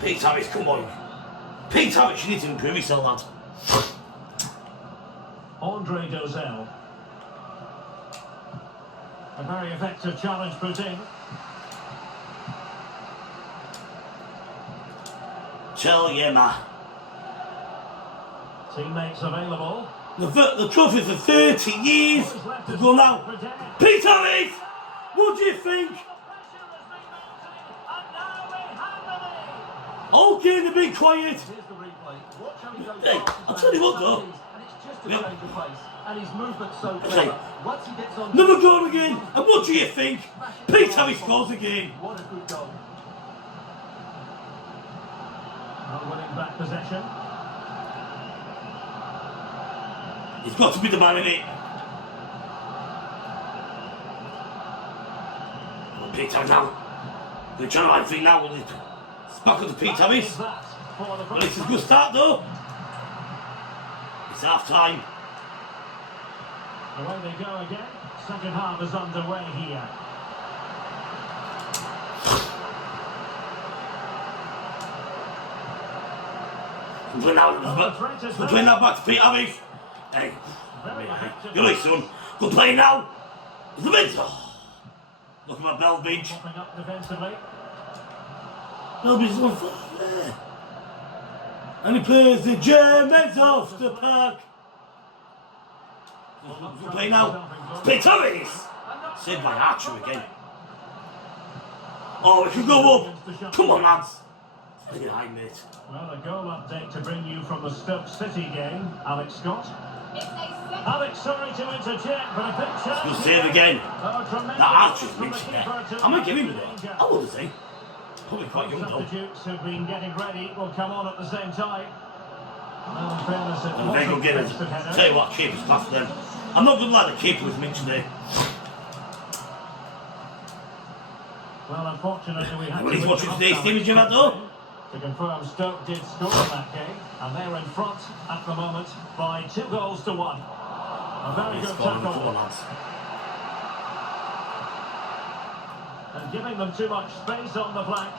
PT3, come on. PT3, you need to improve yourself, lad. Andre Dozel. A very effective challenge put in. Tell you, ma. Teammates available. The trophy for 30 years. Go now. PT3, what do you think? Okay, they're being quiet. Hey, I'll tell you what though. And his movement's so Okay. clever. Once he gets on, Another goal again. And what do you think? PT3 scores again. What a good goal. Winning back possession. He's got to be the man in it. PT3 now. They're trying to line thing now. It's back on the PT3. Well, it's a good start though. It's half time. Away they go again. Second half is underway here. We're playing now back to PT3. Hey, you're like son. Good play now. The mid. Look at my Bell Beach. Popping up defensively. Bell Beach is on fire. And he plays the Germans off the park. Good play now. PT3. Saved by Archer again. Oh, we can go up. Come on, lads. Look at that, mate. Well, a goal update to bring you from the Stoke City game. Alex Scott. Alex, sorry to interject, but a big chance. Good save again. Oh, tremendous That Archer's from the reached there. keeper to I might give him that. danger. How old is he? Probably quite young though. Substitutes who've been getting ready will come on at the same time. Well, in fairness, it And very good wasn't getters. fixed ahead. Tell you what, keeper's past them. I'm not going to like the keeper with me today. Well, unfortunately, we had When to he's watching withdraw today's some team, did you have that though? to confirm Stoke did score in that game, and they're in front at the moment by 2-1. A very good Come on, tackle, lads. and giving them too much space on the flank.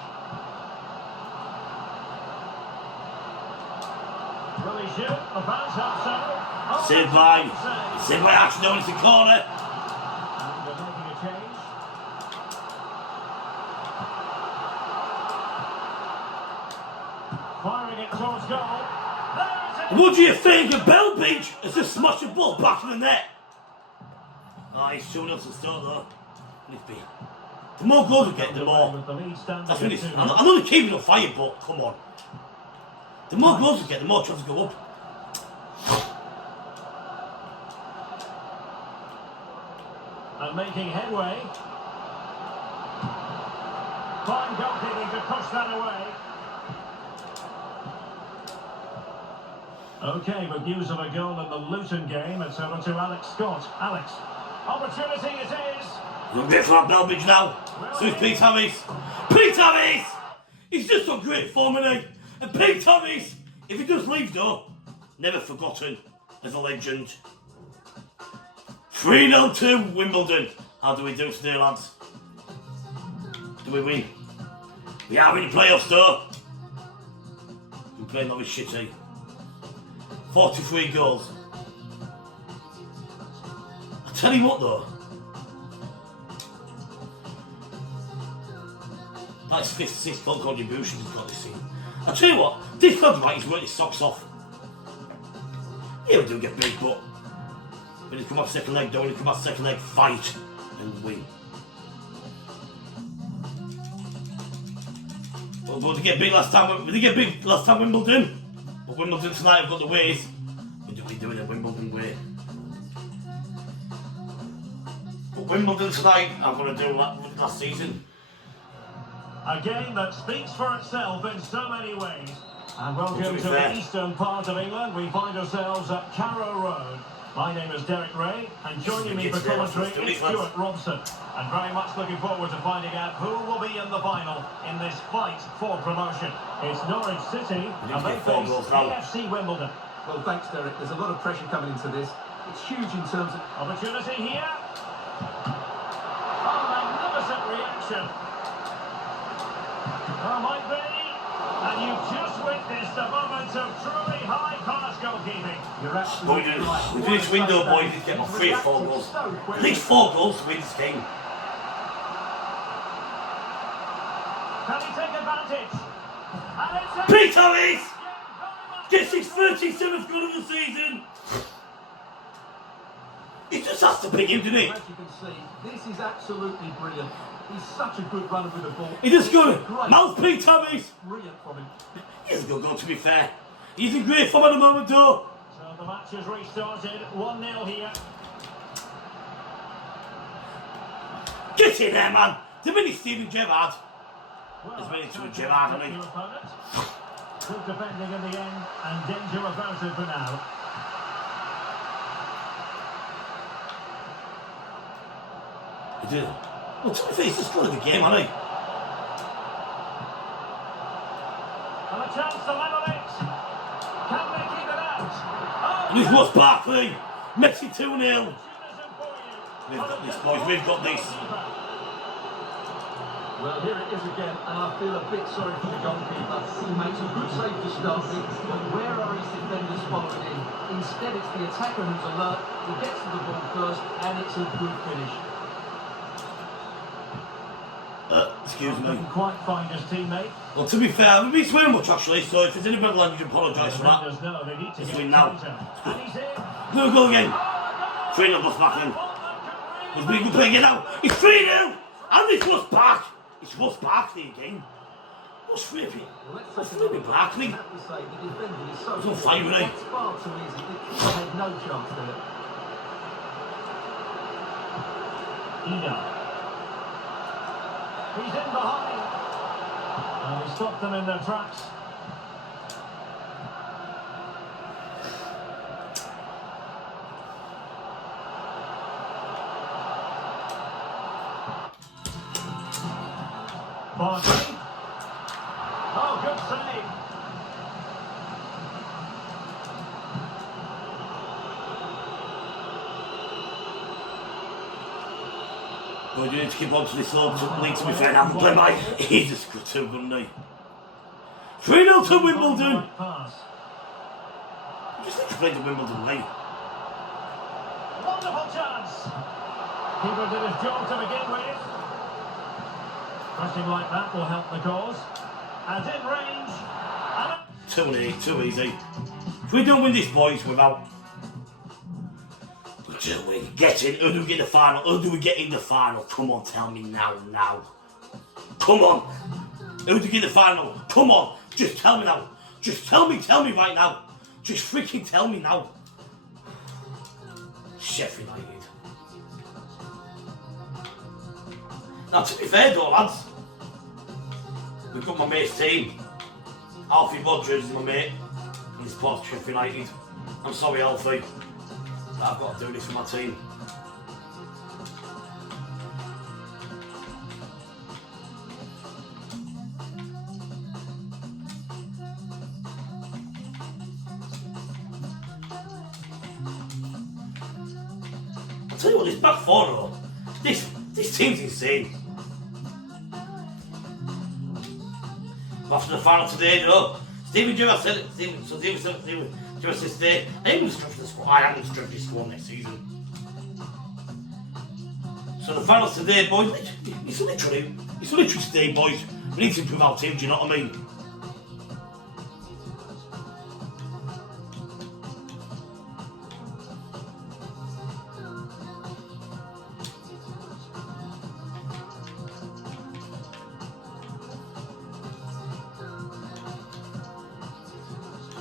Will he shoot? The fans have so. Oh, Saved by Archer down into the corner. And they're making a change. Firing it towards goal. There's it! What do you think of Bell Beach as just smashed the ball back in the net? Oh, he's showing us the start though. The more goals we get, the more. With the lead standing That's when at it's. 2-0. I know the keeper's on fire, but come on. The more goals we get, the more chances go up. And making headway. Fine goalkeeping to push that away. Okay, with news of a goal in the Luton game, it's over to Alex Scott. Alex, opportunity it is. Look there for Bell Beach now. So it's PT3. PT3! He's just on great form, isn't he? And PT3, if he does leave though, never forgotten as a legend. 3-0 to Wimbledon. How do we do today, lads? Do we win? We are in the playoffs though. We're playing like shitty. 43 goals. I tell you what though. That's 56 goal contributions he's got this season. I tell you what, this club's right, he's worked his socks off. Yeah, we do get big, but when he come off second leg, don't he come off second leg, fight and win. Well, they get big last time. They get big last time Wimbledon, but Wimbledon tonight have got the ways. We're doing it Wimbledon way. But Wimbledon tonight, I'm going to do like last season. A game that speaks for itself in so many ways. And welcome to fair. the eastern part of England. We find ourselves at Carrow Road. My name is Derek Ray, and joining me for commentary is Stuart Robson. And very much looking forward to finding out who will be in the final in this fight for promotion. It's Norwich City, and they face AFC Wimbledon. Well, thanks, Derek. There's a lot of pressure coming into this. It's huge in terms of... Opportunity here. Oh, magnificent reaction. Well, might be. And you've just witnessed a moment of truly high-class goalkeeping. You're absolutely right. With this window, boys, he's getting 3 or 4 goals. At least 4 goals to win this game. Can he take advantage? And it's a... P3 gets his 37th goal of the season. He just has to pick him, doesn't he? As you can see, this is absolutely brilliant. He's such a good runner with the ball. He just good. Great. Mouth P3. Brilliant from him. He's a good goal, to be fair. He's in great form at the moment, though. So the match has restarted. 1-0 here. Get in there, man. The minute Steven Gerrard. Well, There's many to a Gerrard, hasn't he? Good defending in the end, and danger averted for now. He did. Well, to be fair, he's just got the game, hasn't he? And a chance to level it. Can they keep it out? Oh, And he's lost Barkley. Messi 2-0. opportunism for you. We've got this, boys. We've got this. Well, here it is again, and I feel a bit sorry for the goalkeeper. He makes a good save to start with, but where are his defenders following in? Instead, it's the attacker who's alert. He gets to the ball first, and it's a good finish. Excuse me. Didn't quite find his teammate. Well, to be fair, we've been swearing much, actually, so if there's any bad language, I apologise for that. Defenders know they need to Let's get win now. tighter. And he's in. Here we go again. 3-0 bus back in. He's been good play again now. It's 3-0. And it's Russ Park. It's Russ Barkley again. What's flipping? What's flipping Barkley? I have to say, the defender is so He's on fire, isn't he? It's far too easy. He had no chance there. Ida. He's in behind. And he stopped them in their tracks. Barkley. Oh, good save. Well, you need to keep on to this lead, to be fair. Now, play my. He just got too good, didn't he? 3-0 to Wimbledon. Right pass. You just need to play the Wimbledon way. Wonderful chance. Keeper did his job to begin with. Pressing like that will help the cause. And in range. And 2-8, too easy. If we don't win this, boys, without. But do we get in? Who do we get in the final? Who do we get in the final? Come on, tell me now. Come on. Who do we get in the final? Come on. Just tell me now. Just tell me right now. Just freaking tell me now. Sheffield United. Now, to be fair though, lads, we've got my mate's team. Alfie Rogers is my mate. He's part of Sheffield United. I'm sorry, Alfie, but I've got to do this for my team. I'll tell you what, this back four though, this team's insane. After the final today, though, Steven Gerrard said it. Steven Gerrard said today, I am going to strengthen the squad. I am going to strengthen the squad next season. So the finals today, boys, it's literally today, boys. We need to improve our team, do you know what I mean?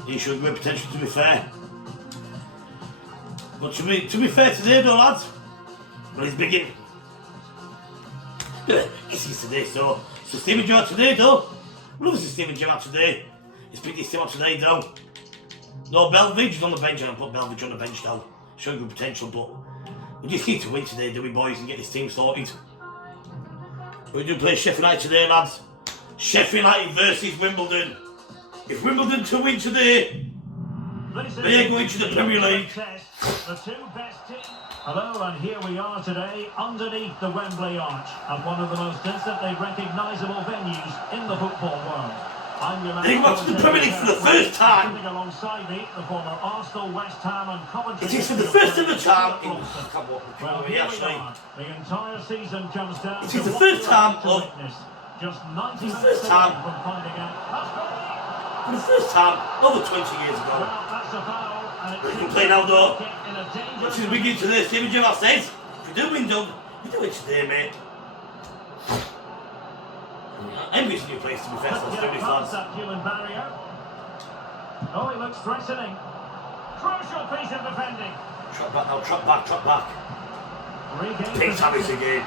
He showed great potential, to be fair. But to be fair today, though, lads, well, he's beginning. It's today, so Steven Gerrard today, though. Well, obviously Steven Gerrard today. He's picked his team up today, though. No, Belvidge is on the bench, and I put Belvidge on the bench now. Showing good potential, but we just need to win today, do we, boys, and get this team sorted. We do play Sheffield United today, lads. Sheffield United versus Wimbledon. If Wimbledon to win today, they are going to the Premier League. The two best teams. Hello, and here we are today underneath the Wembley Arch at one of the most instantly recognisable venues in the football world. I'm your man. They watched the Premier League for the first time. Sitting alongside me, the former Arsenal, West Ham, and Coventry. It is for the first ever time. Well, here we are. The entire season comes down. It to is the what first we're time about to of. witness. Just 90 The minutes first time. away from finding out. That's great. For the first time, over 20 years ago. Well, that's a foul, and We it can play now, though. in a dangerous Which is we get to this. David Jim says, if you do win, Doug, you do it today, mate. I'm reaching your place to be fair, so let's do this, lads. that human barrier. Oh, he looks threatening. Crucial piece of defending. Trot back now, trot back, trot back. Regains Pete possession. Harris again.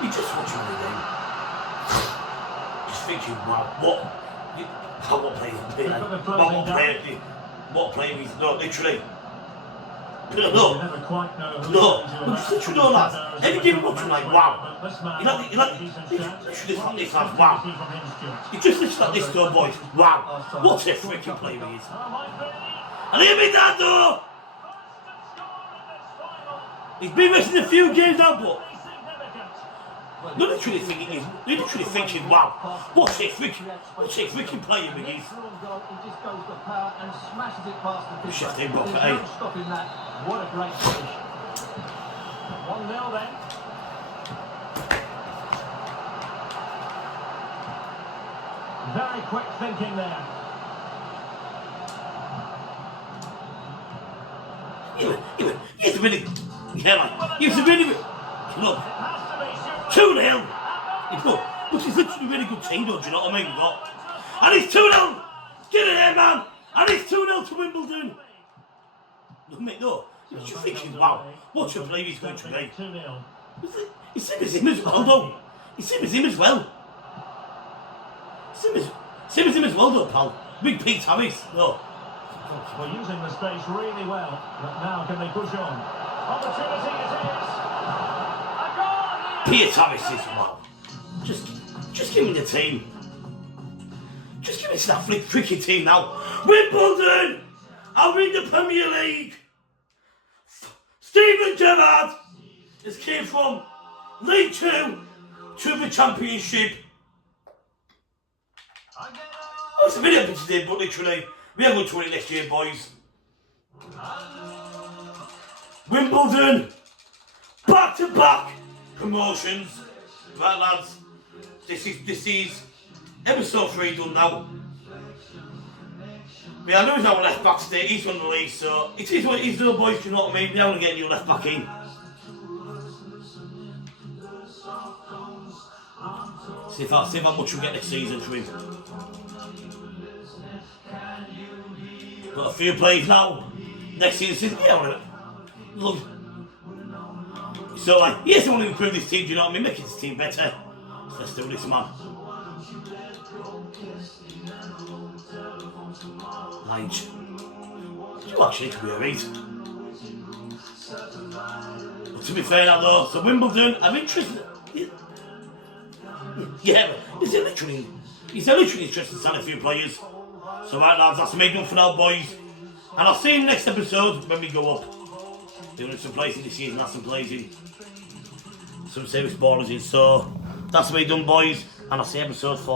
You just watching the game. Just thinking, wow, what player is he like? What player is no, literally. You never quite know who No, just literally no, lads. Every game you watch, I'm like, wow. Literally like this, lads, wow. You just listen like this, though, boys. Wow. What a freaking player he is. And hear me, Dad, though. He's been missing a few games now, but you're literally thinking, wow, what a freaking player he is. He just goes for power and smashes it past the keeper. Shift in, Rocker, There's eh? no stopping that. What a great finish. 1-0 then. Very quick thinking there. He's really, he's a really, look, 2-0. But he's literally a really good team, though, do you know what I mean? We've got. And it's 2-0. Get it there, man. And it's 2-0 to Wimbledon. No, mate, no. You're just thinking, wow, what a player he's going to be. 2-0. He's same as him as well, though. He's same as him as well. Same as him as well, though, pal. Big Pete Harris, no. Well, using the space really well, but now can they push on? Opportunity it is! A goal here! Pete Harris is, wow. Just give me the team. Just give me that freaking team now. Wimbledon! I'll win the Premier League! Steven Gerrard has came from League 2 to the Championship. I was a bit happy today, but literally, we are going to win it next year, boys. Wimbledon! Back-to-back promotions. Right, lads. This is episode 3 done now. Yeah, I know he's our left back today, he's on the league, so it is what it is, though, boys, do you know what I mean? We're going to get a new left back in. See how much we get next season for him. Got a few players now. Next season, yeah, look. So, like, he doesn't want to improve this team, do you know what I mean? Making this team better. So let's do this, man. Like, you actually to be alright. But to be fair now, though, so Wimbledon, I'm interested. Yeah, he's literally interested in signing a few players. So right, lads, that's me done for now, boys. And I'll see you in the next episode when we go up. Doing some plays in this season, that's some plays in. Some serious ballers in. So that's me done, boys. And I'll see you episode 4.